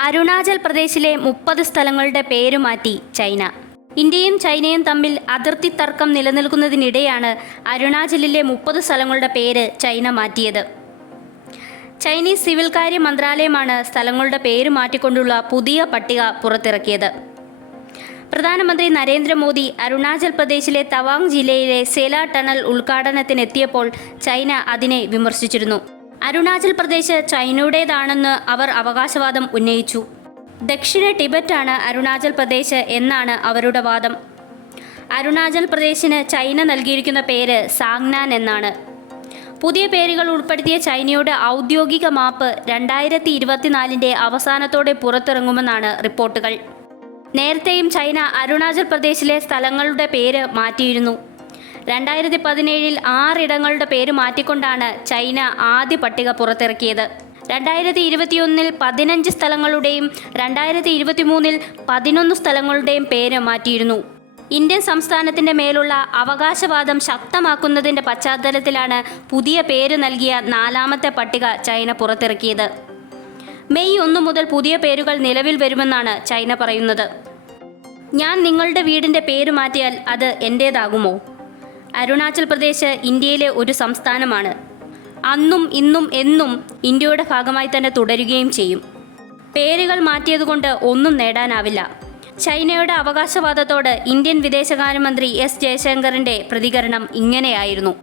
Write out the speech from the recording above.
അരുണാചൽ പ്രദേശിലെ മുപ്പത് സ്ഥലങ്ങളുടെ പേര് മാറ്റി ചൈന. ഇന്ത്യയും ചൈനയും തമ്മിൽ അതിർത്തി തർക്കം നിലനിൽക്കുന്നതിനിടെയാണ് അരുണാചലിലെ മുപ്പത് സ്ഥലങ്ങളുടെ പേര് ചൈന മാറ്റിയത്. ചൈനീസ് സിവിൽ കാര്യ മന്ത്രാലയമാണ് സ്ഥലങ്ങളുടെ പേര് മാറ്റിക്കൊണ്ടുള്ള പുതിയ പട്ടിക പുറത്തിറക്കിയത്. പ്രധാനമന്ത്രി നരേന്ദ്രമോദി അരുണാചൽ പ്രദേശിലെ തവാങ് ജില്ലയിലെ സേല ടണൽ ഉദ്ഘാടനത്തിനെത്തിയപ്പോൾ ചൈന അതിനെ വിമർശിച്ചിരുന്നു. അരുണാചൽ പ്രദേശ് ചൈനയുടേതാണെന്ന് അവർ അവകാശവാദം ഉന്നയിച്ചു. ദക്ഷിണ ടിബറ്റാണ് അരുണാചൽ പ്രദേശ് എന്നാണ് അവരുടെ വാദം. അരുണാചൽ പ്രദേശിന് ചൈന നൽകിയിരിക്കുന്ന പേര് സാങ്നാൻ എന്നാണ്. പുതിയ പേരുകൾ ഉൾപ്പെടുത്തിയ ചൈനയുടെ ഔദ്യോഗിക മാപ്പ് രണ്ടായിരത്തി ഇരുപത്തിനാലിന്റെ അവസാനത്തോടെ പുറത്തിറങ്ങുമെന്നാണ് റിപ്പോർട്ടുകൾ. നേരത്തെയും ചൈന അരുണാചൽ പ്രദേശിലെ സ്ഥലങ്ങളുടെ പേര് മാറ്റിയിരുന്നു. രണ്ടായിരത്തി പതിനേഴിൽ ആറിടങ്ങളുടെ പേര് മാറ്റിക്കൊണ്ടാണ് ചൈന ആദ്യ പട്ടിക പുറത്തിറക്കിയത്. രണ്ടായിരത്തി ഇരുപത്തിയൊന്നിൽ പതിനഞ്ച് സ്ഥലങ്ങളുടെയും രണ്ടായിരത്തി ഇരുപത്തിമൂന്നിൽ പതിനൊന്ന് സ്ഥലങ്ങളുടെയും പേര് മാറ്റിയിരുന്നു. ഇന്ത്യൻ സംസ്ഥാനത്തിന്റെ മേലുള്ള അവകാശവാദം ശക്തമാക്കുന്നതിന്റെ പശ്ചാത്തലത്തിലാണ് പുതിയ പേര് നൽകിയ നാലാമത്തെ പട്ടിക ചൈന പുറത്തിറക്കിയത്. മെയ് ഒന്ന് മുതൽ പുതിയ പേരുകൾ നിലവിൽ വരുമെന്നാണ് ചൈന പറയുന്നത്. ഞാൻ നിങ്ങളുടെ വീടിന്റെ പേര് മാറ്റിയാൽ അത് എന്റേതാകുമോ അരുണാചൽ പ്രദേശ് ഇന്ത്യയിലെ ഒരു സംസ്ഥാനമാണ്. അന്നും ഇന്നും എന്നും ഇന്ത്യയുടെ ഭാഗമായി തന്നെ തുടരുകയും ചെയ്യും. പേരുകൾ മാറ്റിയതുകൊണ്ട് ഒന്നും നേടാനാവില്ല. ചൈനയുടെ അവകാശവാദത്തോട് ഇന്ത്യൻ വിദേശകാര്യമന്ത്രി എസ് ജയശങ്കറിന്റെ പ്രതികരണം ഇങ്ങനെയായിരുന്നു.